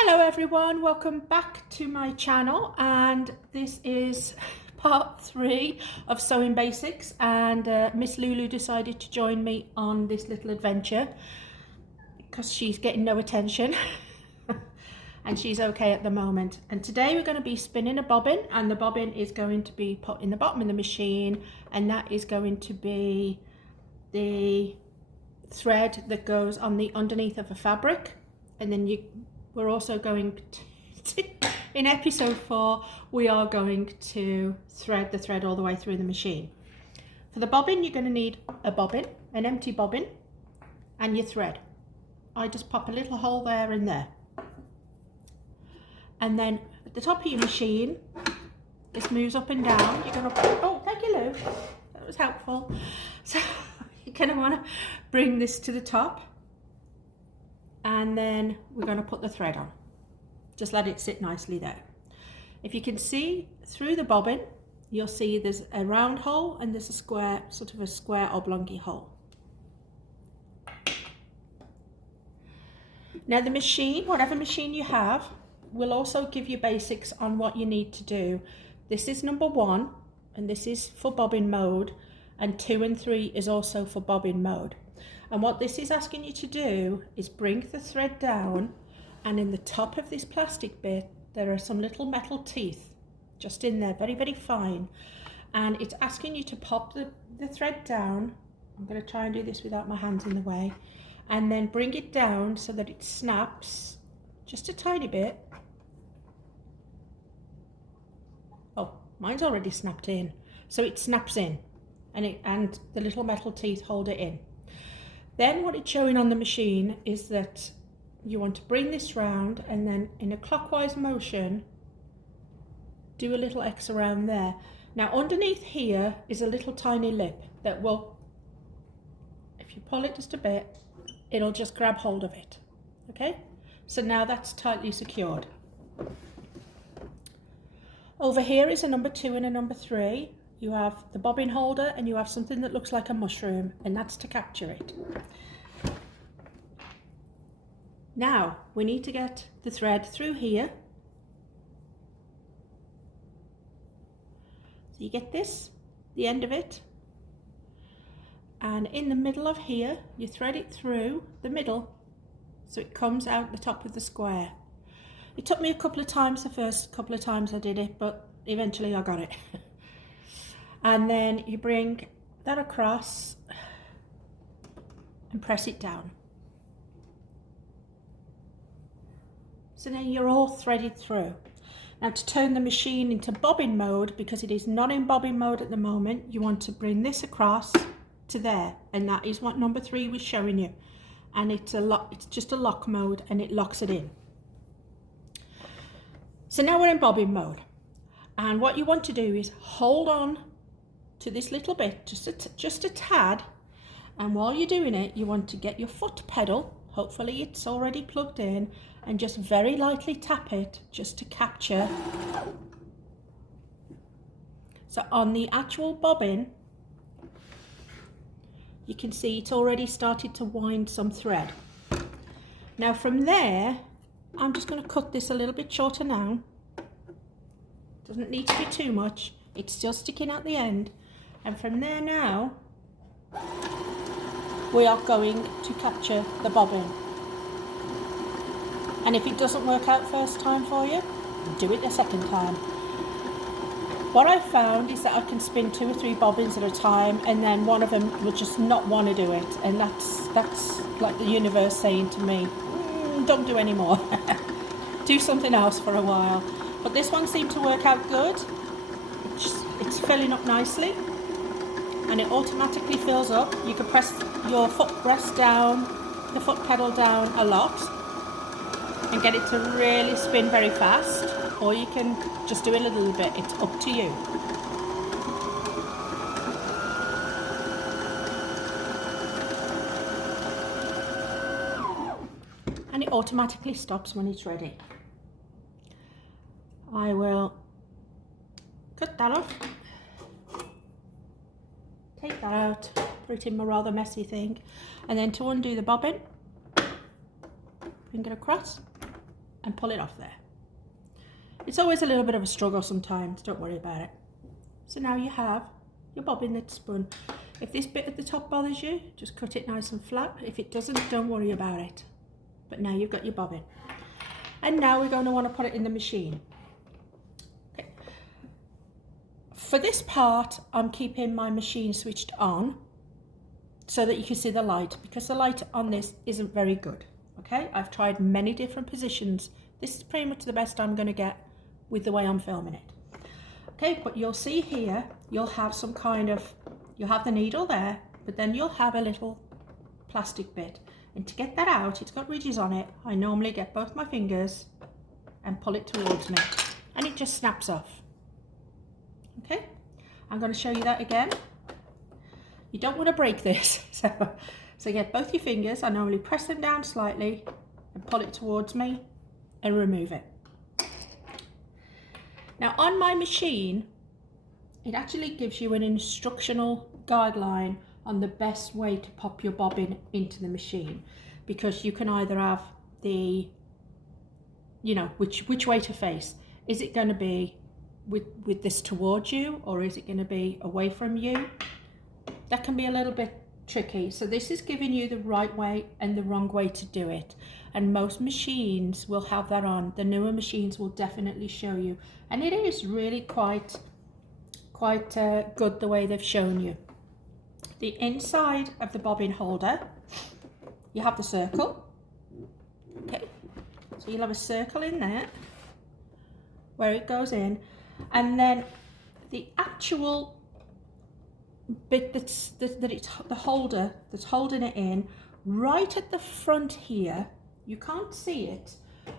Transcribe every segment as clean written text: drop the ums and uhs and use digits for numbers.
Hello everyone, welcome back to my channel, and this is part 3 of Sewing Basics, and Miss Lulu decided to join me on this little adventure because she's getting no attention and she's okay at the moment. And today we're going to be spinning a bobbin, and the bobbin is going to be put in the bottom of the machine, and that is going to be the thread that goes on the underneath of a fabric. And then we're also going to, in episode 4, we are going to thread the thread all the way through the machine. For the bobbin, you're going to need a bobbin, an empty bobbin, and your thread. I just pop a little hole there and there. And then at the top of your machine, this moves up and down. You're going to, oh, thank you, Lou. That was helpful. So you're going to want to bring this to the top. And then we're going to put the thread on. Just let it sit nicely there. If you can see through the bobbin, you'll see there's a round hole and there's a square, sort of a square oblongy hole. Now the machine, whatever machine you have, will also give you basics on what you need to do. This is number 1, and this is for bobbin mode, and 2 and 3 is also for bobbin mode. And what this is asking you to do is bring the thread down, and in the top of this plastic bit there are some little metal teeth just in there, very, very fine. And it's asking you to pop the thread down. I'm going to try and do this without my hands in the way. And then bring it down so that it snaps just a tiny bit. Oh, mine's already snapped in. So it snaps in, and the little metal teeth hold it in. Then what it's showing on the machine is that you want to bring this round, and then in a clockwise motion do a little X around there. Now underneath here is a little tiny lip that will, if you pull it just a bit, it'll just grab hold of it. Okay, so now that's tightly secured. Over here is a number 2 and a number 3. You have the bobbin holder, and you have something that looks like a mushroom, and that's to capture it. Now we need to get the thread through here. So you get this, the end of it, and in the middle of here you thread it through the middle so it comes out the top of the square. It took me a couple of times, the first couple of times I did it, but eventually I got it. And then you bring that across and press it down. So now you're all threaded through. Now to turn the machine into bobbin mode, because it is not in bobbin mode at the moment, you want to bring this across to there, and that is what number 3 was showing you. And it's just a lock mode, and it locks it in. So now we're in bobbin mode, and what you want to do is hold on to this little bit, just a tad, and while you're doing it you want to get your foot pedal, hopefully it's already plugged in, and just very lightly tap it just to capture. So on the actual bobbin you can see it's already started to wind some thread. Now from there I'm just going to cut this a little bit shorter now. Doesn't need to be too much, it's still sticking at the end. And from there now, we are going to capture the bobbin. And if it doesn't work out first time for you, do it the second time. What I found is that I can spin 2 or 3 bobbins at a time, and then one of them will just not want to do it. And that's like the universe saying to me, don't do any more. Do something else for a while. But this one seemed to work out good. It's filling up nicely, and it automatically fills up. You can press your foot rest down, the foot pedal down a lot, and get it to really spin very fast, or you can just do it a little bit. It's up to you. And it automatically stops when it's ready. I will cut that off. Take that out, put it in my rather messy thing, and then to undo the bobbin, bring it across, and pull it off there. It's always a little bit of a struggle sometimes, don't worry about it. So now you have your bobbin that's spun. If this bit at the top bothers you, just cut it nice and flat. If it doesn't, don't worry about it. But now you've got your bobbin. And now we're going to want to put it in the machine. Okay. For this part, I'm keeping my machine switched on so that you can see the light, because the light on this isn't very good. Okay, I've tried many different positions. This is pretty much the best I'm going to get with the way I'm filming it. Okay, but you'll see here, you'll have some kind of, you'll have the needle there, but then you'll have a little plastic bit. And to get that out, it's got ridges on it. I normally get both my fingers and pull it towards me, and it just snaps off. Okay, I'm going to show you that again. You don't want to break this, so get both your fingers. I normally press them down slightly and pull it towards me and remove it. Now on my machine, it actually gives you an instructional guideline on the best way to pop your bobbin into the machine, because you can either have the, you know, which way to face. Is it going to be with this towards you, or is it going to be away from you? That can be a little bit tricky. So this is giving you the right way and the wrong way to do it. And most machines will have that on. The newer machines will definitely show you. And it is really quite good the way they've shown you. The inside of the bobbin holder, you have the circle. Okay, so you'll have a circle in there where it goes in, and then the actual bit that's the holder that's holding it in, right at the front here, you can't see it,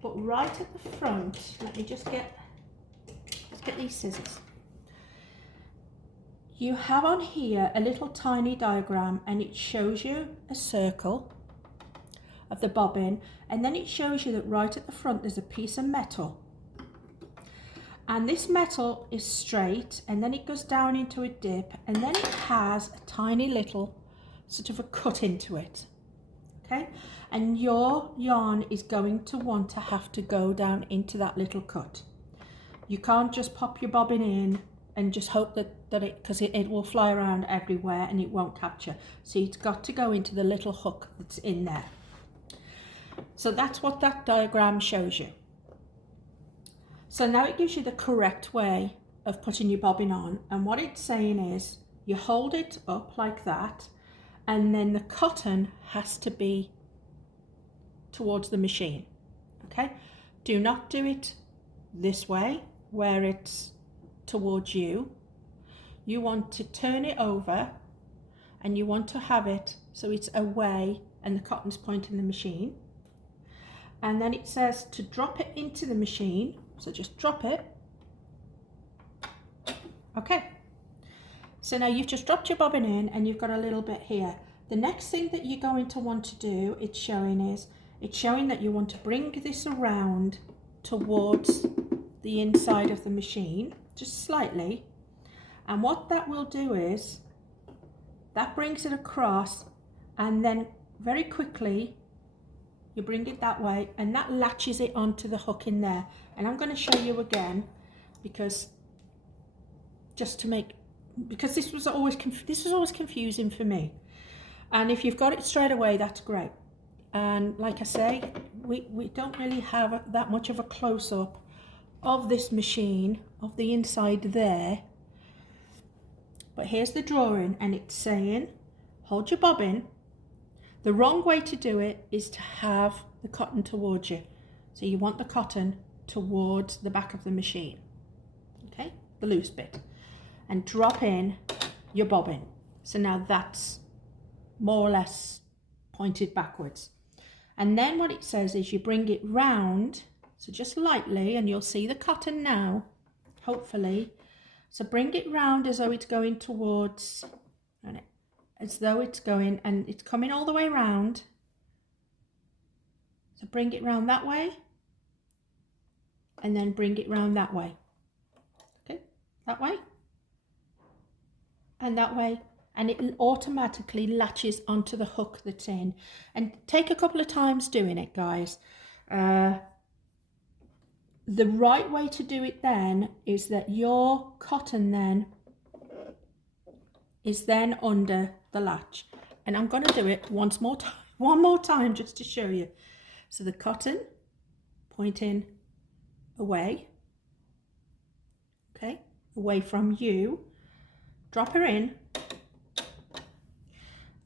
but right at the front, let me just get these scissors. You have on here a little tiny diagram, and it shows you a circle of the bobbin, and then it shows you that right at the front there's a piece of metal, and this metal is straight, and then it goes down into a dip, and then it has a tiny little sort of a cut into it. Okay, and your yarn is going to want to have to go down into that little cut. You can't just pop your bobbin in and just hope that it, because it will fly around everywhere and it won't capture. So it's got to go into the little hook that's in there. So that's what that diagram shows you. So now it gives you the correct way of putting your bobbin on, and what it's saying is you hold it up like that, and then the cotton has to be towards the machine. Okay, do not do it this way where it's towards you. You want to turn it over, and you want to have it so it's away and the cotton's pointing the machine. And then it says to drop it into the machine, so just drop it. Okay, so now you've just dropped your bobbin in, and you've got a little bit here. The next thing that you're going to want to do, it's showing that you want to bring this around towards the inside of the machine, just slightly. And what that will do is that brings it across, and then very quickly you bring it that way, and that latches it onto the hook in there. And I'm going to show you again, because this was always confusing for me. And if you've got it straight away, that's great. And like I say, we don't really have that much of a close-up of this machine, of the inside there. But here's the drawing, and it's saying hold your bobbin. The wrong way to do it is to have the cotton towards you. So you want the cotton towards the back of the machine, okay, the loose bit, and drop in your bobbin. So now that's more or less pointed backwards. And then what it says is you bring it round, so just lightly, and you'll see the cotton now, hopefully. So bring it round as though it's going towards, as though it's going, and it's coming all the way round. So bring it round that way, and then bring it round that way. Okay, that way, and that way, and it automatically latches onto the hook that's in. And take a couple of times doing it, guys. the right way to do it then is that your cotton then is then under the latch. And I'm going to do it one more time just to show you. So the cotton pointing away, okay, away from you, drop her in,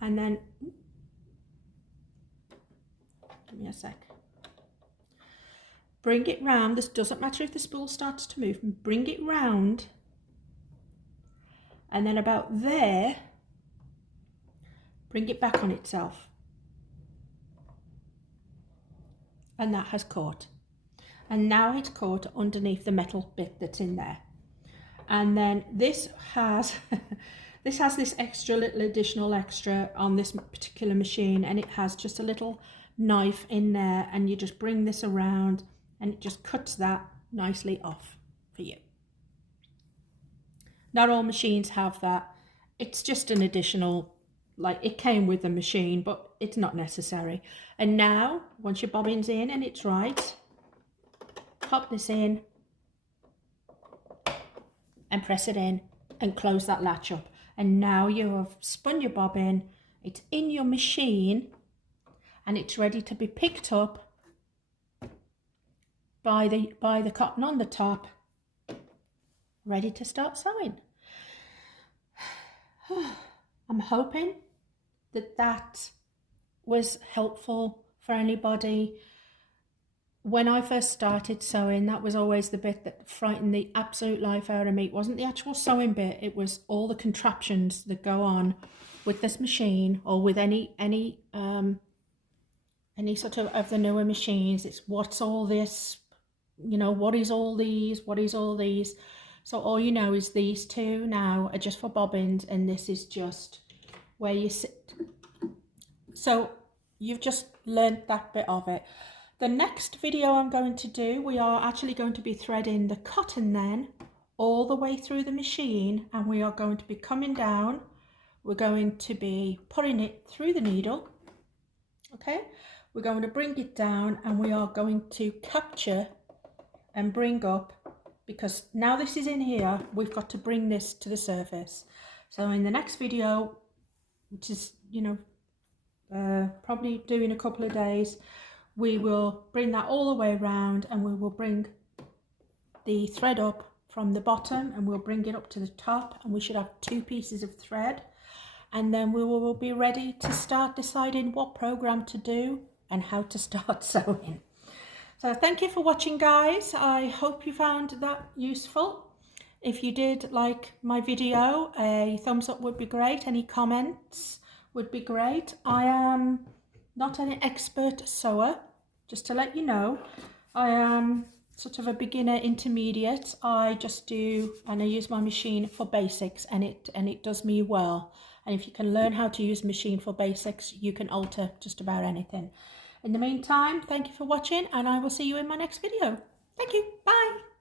and then, give me a sec, bring it round. This doesn't matter if the spool starts to move, bring it round, and then about there, bring it back on itself. And that has caught. And now it's caught underneath the metal bit that's in there. And then this has this extra little additional extra on this particular machine, and it has just a little knife in there, and you just bring this around and it just cuts that nicely off for you. Not all machines have that. It's just an additional, like, it came with the machine, but it's not necessary. And now, once your bobbin's in and it's right, pop this in and press it in and close that latch up. And now you have spun your bobbin, it's in your machine, and it's ready to be picked up by the cotton on the top, ready to start sewing. I'm hoping that was helpful for anybody. When I first started sewing, that was always the bit that frightened the absolute life out of me. It wasn't the actual sewing bit, it was all the contraptions that go on with this machine, or with any sort of the newer machines. It's what's all this, you know, what is all these, what is all these. So all you know is these two now are just for bobbins, and this is just where you sit. So you've just learned that bit of it. The next video I'm going to do, we are actually going to be threading the cotton then all the way through the machine, and we are going to be coming down. We're going to be putting it through the needle, okay? We're going to bring it down, and we are going to capture and bring up, because now this is in here, we've got to bring this to the surface. So in the next video, which is, you know, probably due in a couple of days, we will bring that all the way around, and we will bring the thread up from the bottom, and we'll bring it up to the top, and we should have 2 pieces of thread, and then we will be ready to start deciding what program to do and how to start sewing. So thank you for watching, guys. I hope you found that useful. If you did like my video, a thumbs up would be great. Any comments would be great. I am not an expert sewer, just to let you know. I am sort of a beginner intermediate. I just do, and I use my machine for basics, and it does me well. And if you can learn how to use machine for basics, you can alter just about anything. In the meantime, thank you for watching, and I will see you in my next video. Thank you. Bye.